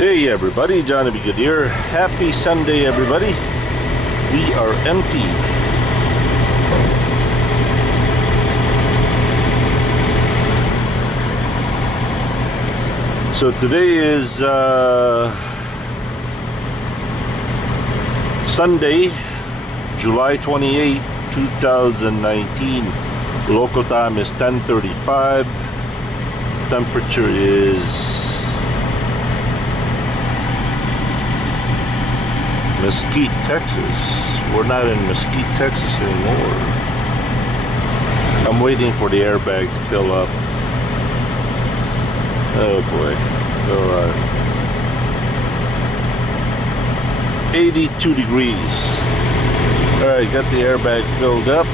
Hey everybody, Johnny B. Good here. Happy Sunday everybody. We are empty. So today is Sunday, July 28, 2019. Local time is 10:35. Temperature is Mesquite, Texas. We're not in Mesquite, Texas anymore. I'm waiting for the airbag to fill up. Oh boy. So, 82 degrees. Alright, got the airbag filled up.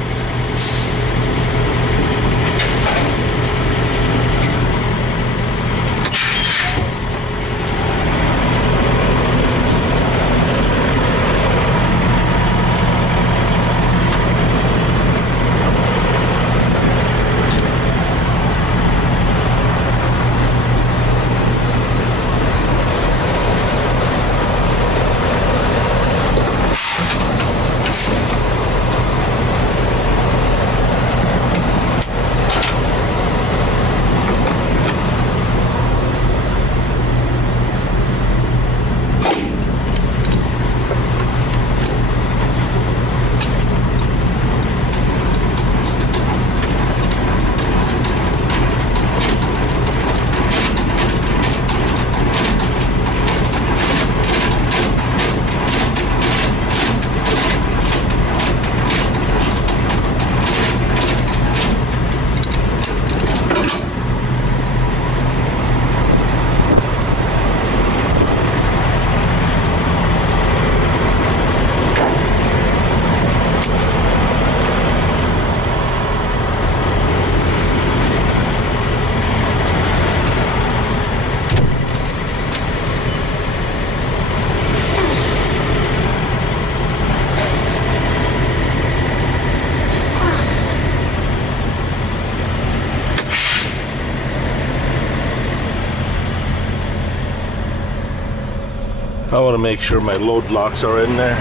I want to make sure my load locks are in there.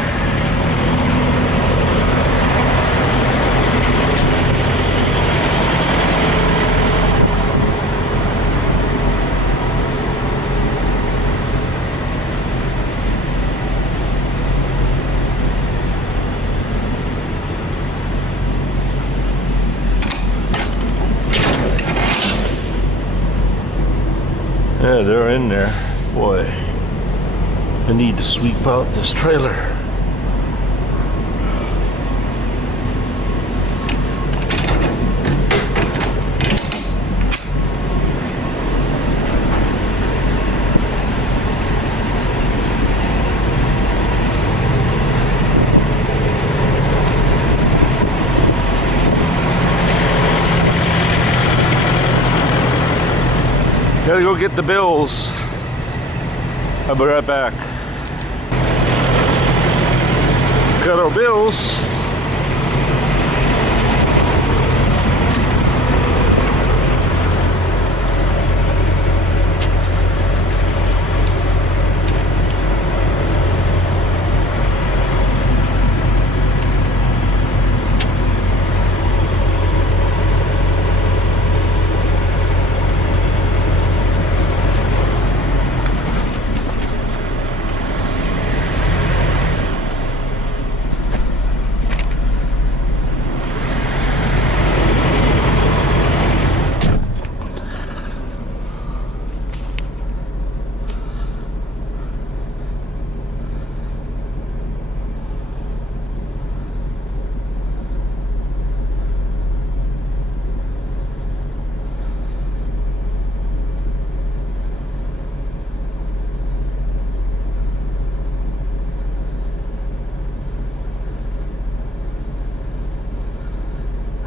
Yeah, they're in there. Boy, I need to sweep out this trailer. Gotta go get the bills. I'll be right back. Got our bills.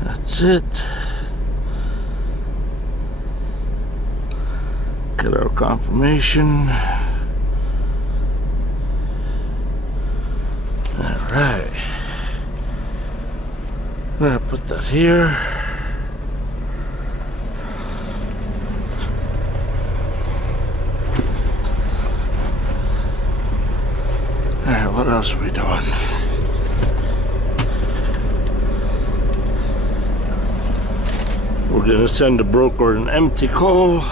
That's it. Get our confirmation. Alright. I'm gonna put that here. else are we doing? We're gonna send the broker an empty call.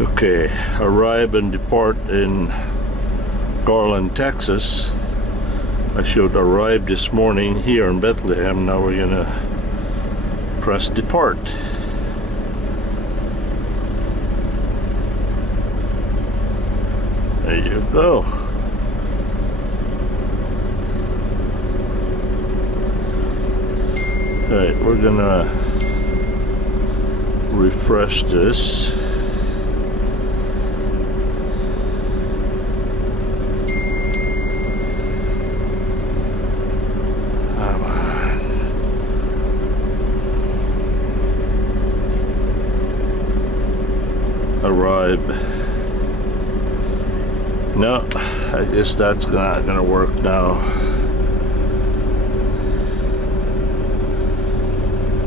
Okay, arrive and depart in Garland, Texas. I showed arrive this morning here in Bethlehem. Now we're gonna press depart. There you go. Alright, we're gonna refresh this. Arrive. No, I guess that's not gonna work now.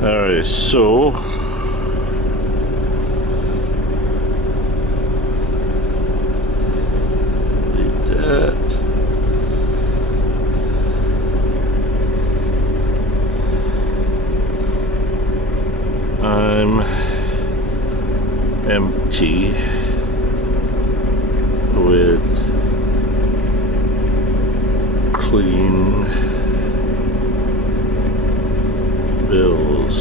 Alright, so delete that. I'm empty with clean bills.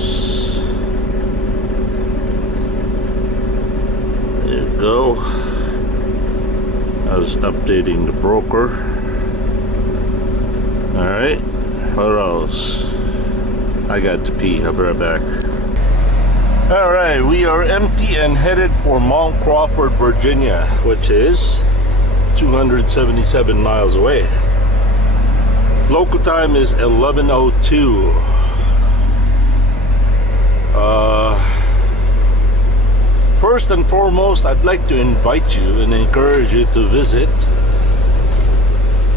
There you go. I was updating the broker. Alright, what else? I got to pee. I'll be right back. Alright, we are empty and headed for Mount Crawford, Virginia, which is 277 miles away. Local time is 11:02. First and foremost, I'd like to invite you and encourage you to visit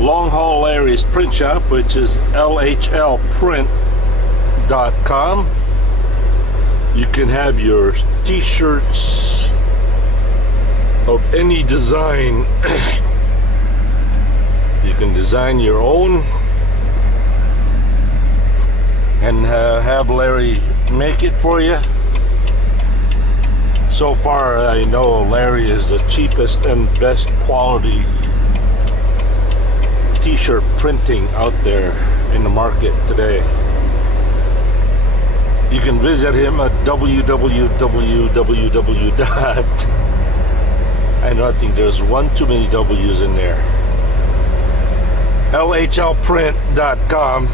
Long Haul Larry's print shop, which is lhlprint.com. You can have your t-shirts of any design. You can design your own and have Larry make it for you. So far, I know Larry is the cheapest and best quality t-shirt printing out there in the market today. You can visit him at www. I don't think there's one too many W's in there. lhlprint.com,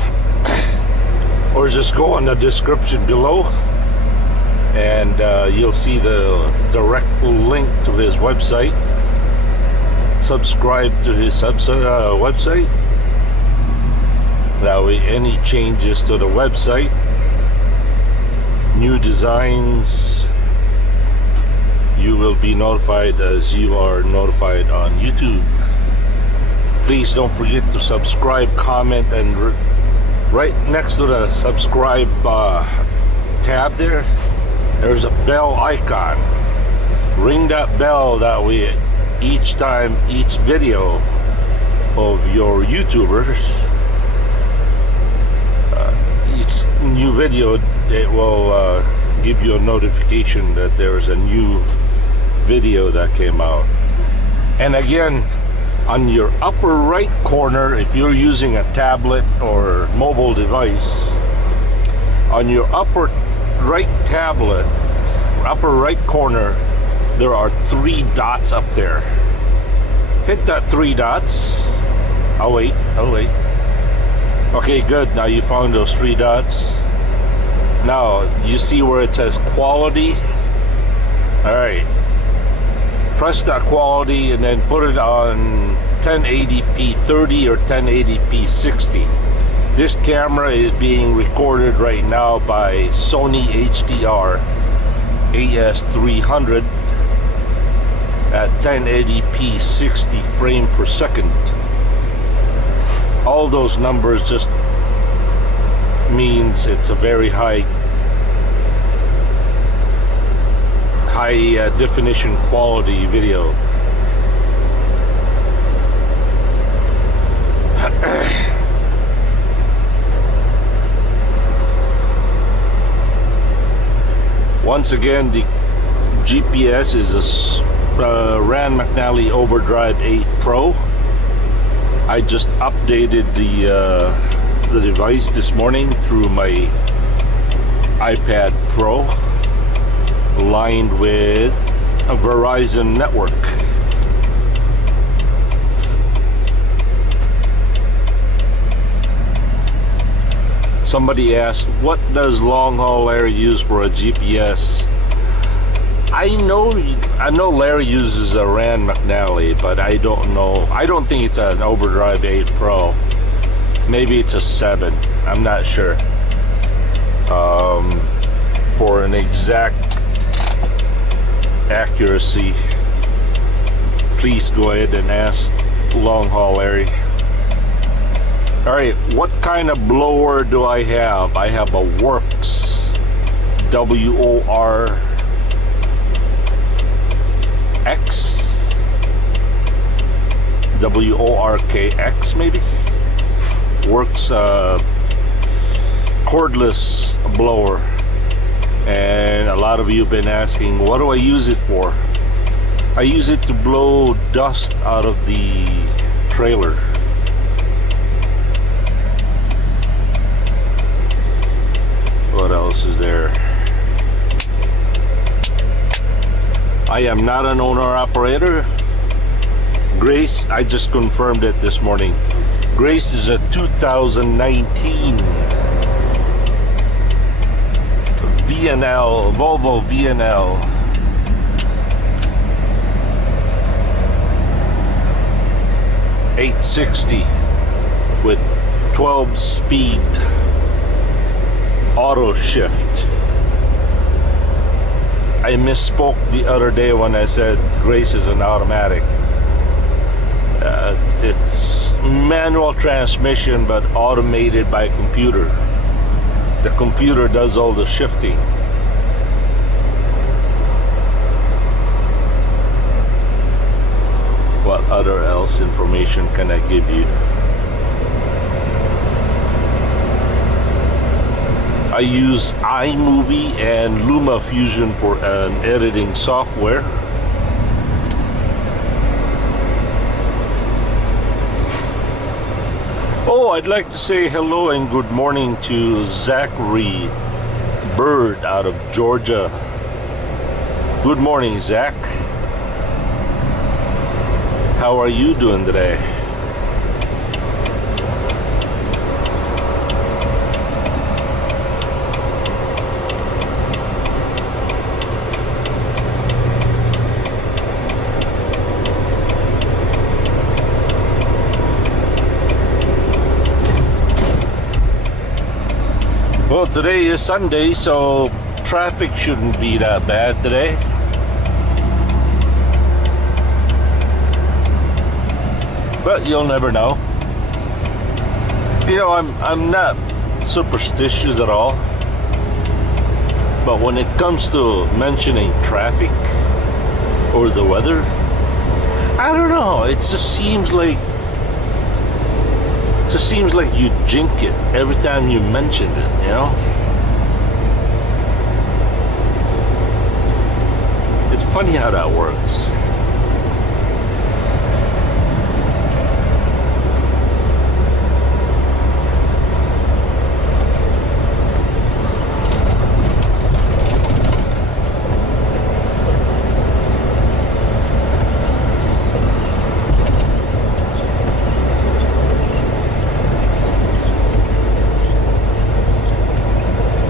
or just go on the description below and you'll see the direct link to his website. Subscribe to his website. That way any changes to the website, new designs, you will be notified as you are notified on YouTube. Please don't forget to subscribe, comment, and right next to the subscribe tab there's a bell icon. Ring that bell, that way each video of your YouTubers, each new video, it will give you a notification that there is a new video that came out. And again, on your upper right corner, if you're using a tablet or mobile device, on your upper right tablet, upper right corner, there are 3 dots up there. Hit that 3 dots. I'll wait. Okay, good. Now you found those 3 dots. Now you see where it says quality. Alright, press that quality and then put it on 1080p 30 or 1080p 60. This camera is being recorded right now by Sony HDR AS300 at 1080p 60 frame per second. All those numbers just means it's a very high definition quality video. Once again, the GPS is a Rand McNally Overdrive 8 Pro. I just updated the device this morning through my iPad Pro, aligned with a Verizon network. Somebody asked, what does Long Haul Larry use for a GPS? I know Larry uses a Rand McNally, but I don't know. I don't think it's an Overdrive 8 Pro. Maybe it's a 7. I'm not sure. For an exact accuracy, please go ahead and ask Long Haul Larry. Alright, what kind of blower do I have? I have a Works WORKX maybe? Works cordless blower. And a lot of you have been asking, what do I use it for? I use it to blow dust out of the trailer. What else is there? I am not an owner-operator. Grace, I just confirmed it this morning. Grace is a 2019 Volvo VNL. .860 with 12-speed auto shift. I misspoke the other day when I said Grace is an automatic. It's manual transmission but automated by computer. The computer does all the shifting. What other else information can I give you? I use iMovie and LumaFusion for an editing software. Oh, I'd like to say hello and good morning to Zachary Bird out of Georgia. Good morning, Zach. How are you doing today? Well, today is Sunday, so traffic shouldn't be that bad today. But you'll never know. You know, I'm not superstitious at all. But when it comes to mentioning traffic or the weather, I don't know. It just seems like you jinx it every time you mention it, you know? It's funny how that works.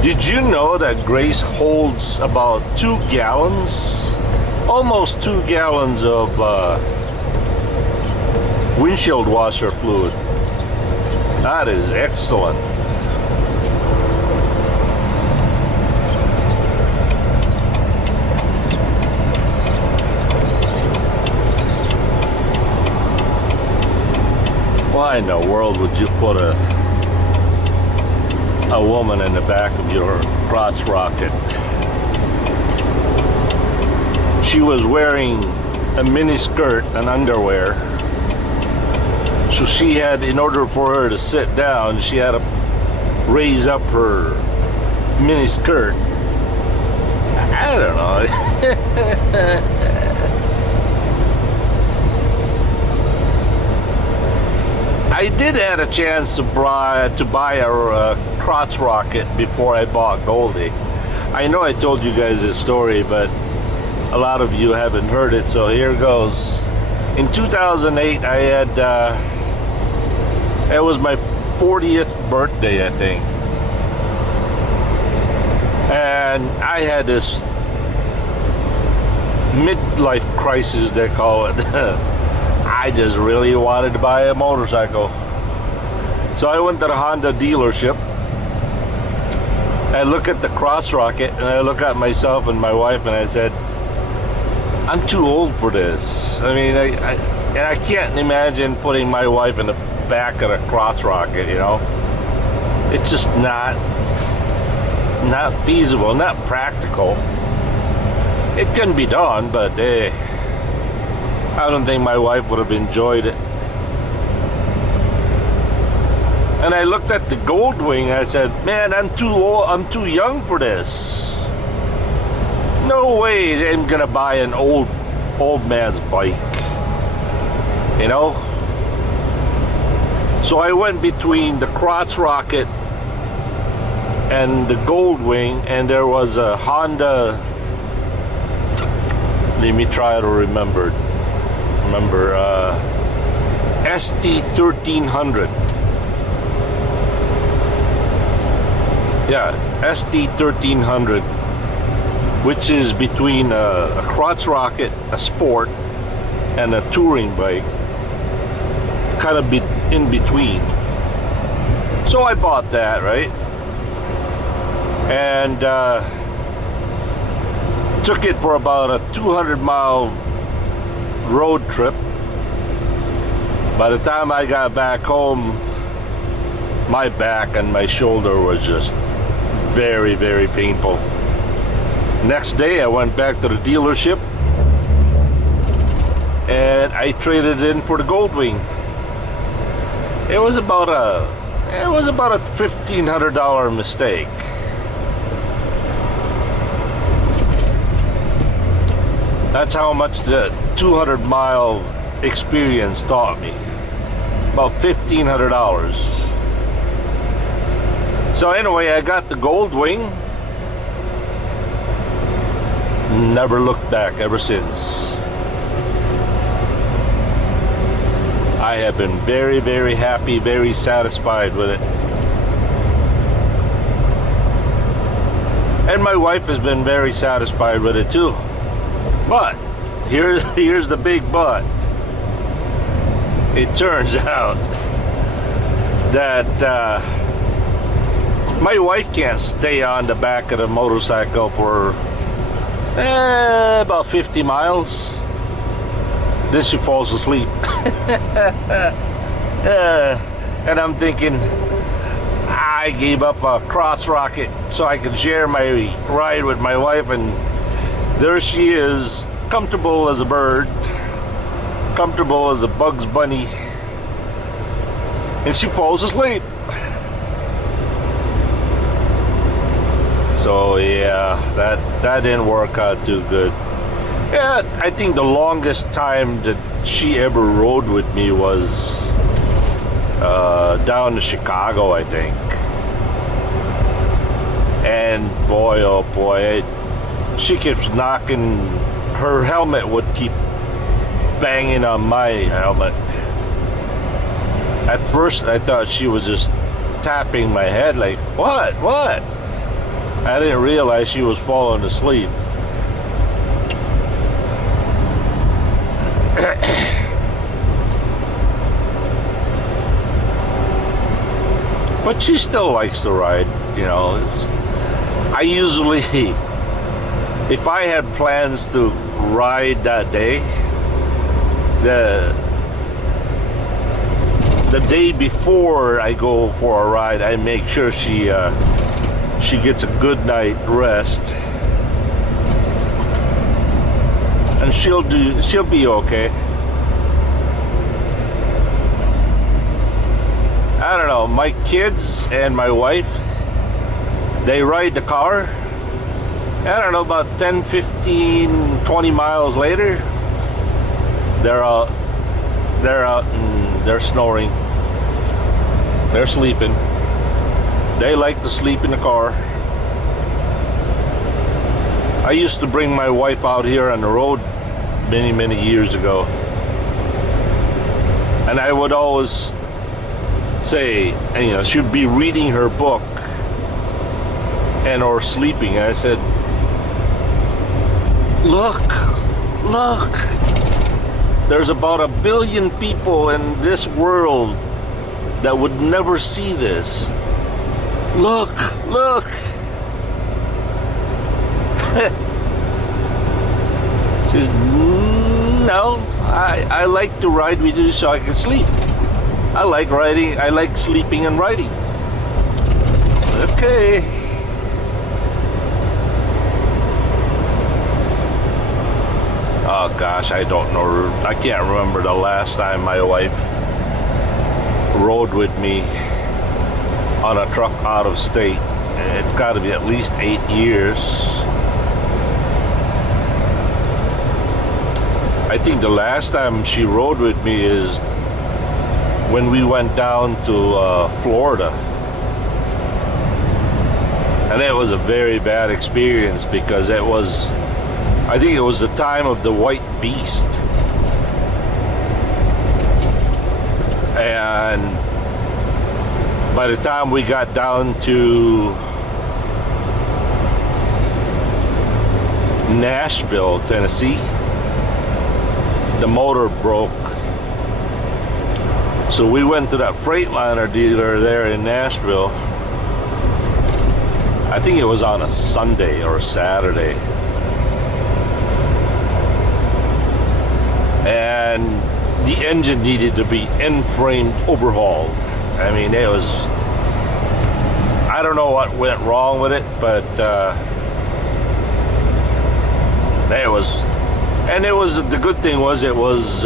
Did you know that Grace holds about 2 gallons, almost 2 gallons of windshield washer fluid? That is excellent. Why in the world would you put a woman in the back of your crotch rocket? She was wearing a mini skirt and underwear. So she had, in order for her to sit down, she had to raise up her mini skirt. I don't know. I did have a chance to buy a crotch rocket before I bought Goldie. I know I told you guys this story, but a lot of you haven't heard it, so here goes. In 2008, I had, it was my 40th birthday, I think. And I had this midlife crisis, they call it. I just really wanted to buy a motorcycle. So I went to the Honda dealership. I look at the Cross Rocket and I look at myself and my wife and I said, I'm too old for this. I mean, I can't imagine putting my wife in the back of a Cross Rocket, you know. It's just not feasible, not practical. It can be done, but I don't think my wife would have enjoyed it. And I looked at the Goldwing, I said, man, I'm too old, I'm too young for this. No way I'm gonna buy an old man's bike, you know. So I went between the Crotch Rocket and the Goldwing, and there was a Honda. Let me try to remember ST1300. Yeah, ST1300, which is between a crotch rocket, a sport, and a touring bike, kind of in between. So I bought that, right? And took it for about a 200-mile road trip. By the time I got back home, my back and my shoulder was just very, very painful. Next day I went back to the dealership and I traded in for the Goldwing. It was about a $1,500 mistake. That's how much the 200-mile experience taught me. About $1,500. So anyway, I got the Goldwing. Never looked back ever since. I have been very, very happy, very satisfied with it. And my wife has been very satisfied with it too. But here's the big but. It turns out that my wife can't stay on the back of the motorcycle for about 50 miles. Then she falls asleep. And I'm thinking, I gave up a Cross Rocket so I can share my ride with my wife, and there she is, comfortable as a bird, comfortable as a Bugs Bunny, and she falls asleep. So yeah, that didn't work out too good. Yeah, I think the longest time that she ever rode with me was down to Chicago, I think. And boy, oh boy, she keeps knocking, her helmet would keep banging on my helmet. At first I thought she was just tapping my head like, what? I didn't realize she was falling asleep. But she still likes to ride, you know. I usually, if I had plans to ride that day, the day before I go for a ride, I make sure she gets a good night rest, and she'll be okay. I don't know, my kids and my wife, they ride the car. I don't know, about 10, 15, 20 miles later, they're out and they're snoring. They're sleeping. They like to sleep in the car. I used to bring my wife out here on the road many, many years ago. And I would always say, you know, she'd be reading her book and or sleeping. And I said, look, there's about 1 billion people in this world that would never see this. Look. She says, no, I like to ride with you so I can sleep. I like riding, I like sleeping and riding. Okay. Oh gosh, I don't know. I can't remember the last time my wife rode with me on a truck out of state. It's got to be at least 8 years. I think the last time she rode with me is when we went down to Florida. And it was a very bad experience because it was, I think it was the time of the white beast. And by the time we got down to Nashville, Tennessee, the motor broke. So we went to that Freightliner dealer there in Nashville. I think it was on a Sunday or a Saturday. And the engine needed to be end-frame overhauled. I mean, it was, I don't know what went wrong with it, but it was, and it was, the good thing was it was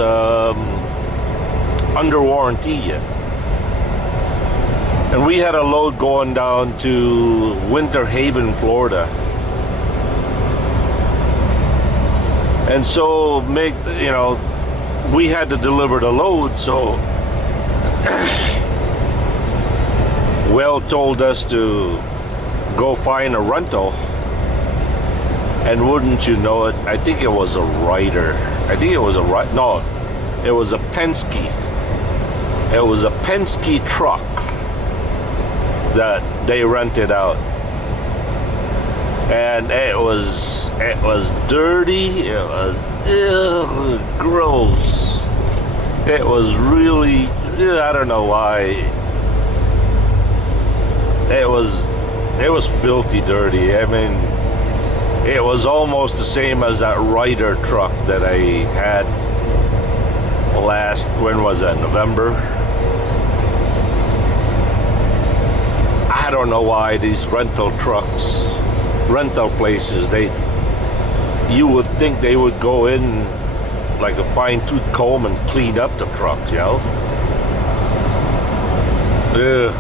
under warranty yet. And we had a load going down to Winter Haven, Florida. And so we had to deliver the load, so Will told us to go find a rental. And wouldn't you know it, I think it was a Ryder. I think it was no, it was a Penske. It was a Penske truck that they rented out. And it was dirty, it was gross. It was really, I don't know why. It was filthy dirty. I mean, it was almost the same as that Ryder truck that I had last, when was that, November? I don't know why these rental trucks, rental places, you would think they would go in like a fine-tooth comb and clean up the truck, you know? Ugh.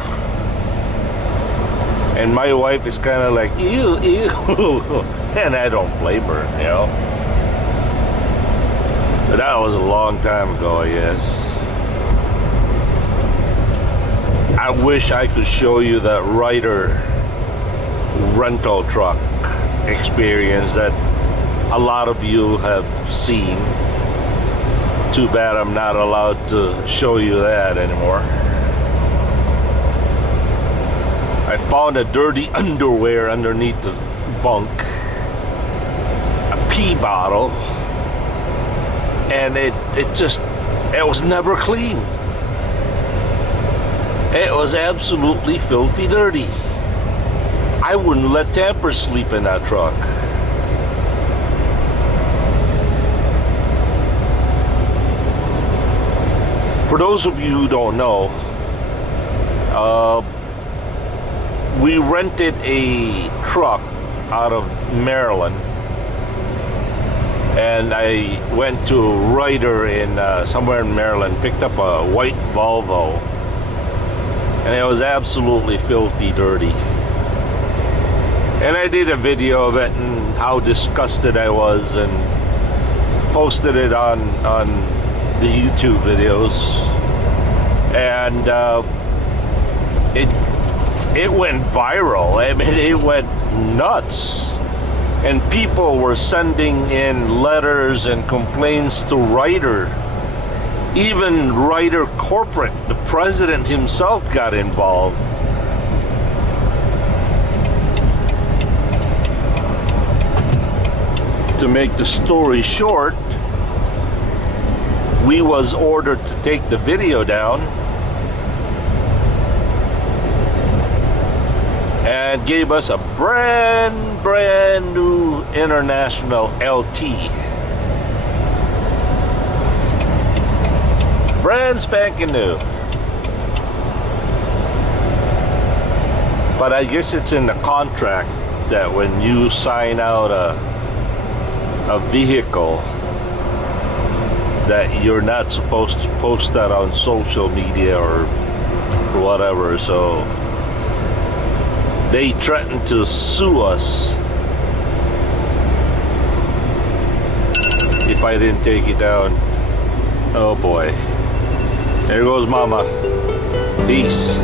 And my wife is kind of like, ew, and I don't blame her, you know? But that was a long time ago, I guess. I wish I could show you that Ryder rental truck experience that a lot of you have seen. Too bad I'm not allowed to show you that anymore. I found a dirty underwear underneath the bunk, a pee bottle, and it was never clean. It was absolutely filthy dirty. I wouldn't let Tamper sleep in that truck. For those of you who don't know, we rented a truck out of Maryland, and I went to Ryder in somewhere in Maryland, picked up a white Volvo, and it was absolutely filthy dirty. And I did a video of it and how disgusted I was, and posted it on the YouTube videos, and it went viral. I mean, it went nuts, and people were sending in letters and complaints to Ryder. Even Ryder corporate, the president himself, got involved. To make the story short, we was ordered to take the video down and gave us a brand new International LT. Brand spanking new. But I guess it's in the contract that when you sign out a vehicle, that you're not supposed to post that on social media or whatever. So they threatened to sue us if I didn't take it down. Oh boy. There goes Mama. Peace.